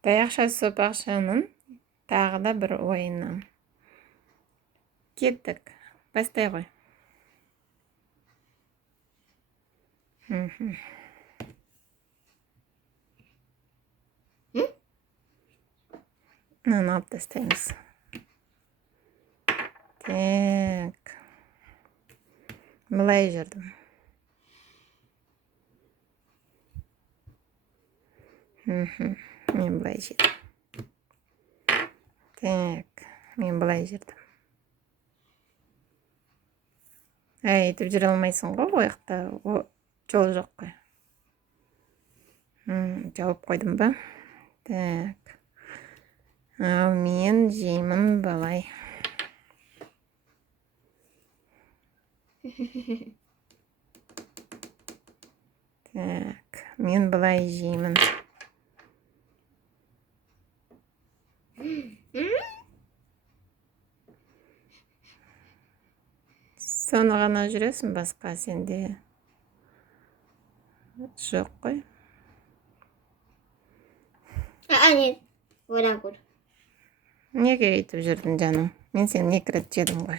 Таяқша сопақшаның тағы да бір ойыны. Кеттік. Бастай ғой. Мынаны алып тастаймыз. Так. Былай жүрдім. Мен былай жүрдім. Так. Мен былай жүрдім. Әйтіп жүре алмайсың ғой, ояқта жол жоқ қой. Жауып қойдым ба? Так. Ал мен жеймін былай. Так. Мен былай жеймін. Соны ғана жүресің, басқа сенде жоқ қой. Нет, вот так вот. Неге өйтіп жүрдің жаным? Мен сені екі рет жедім ғой.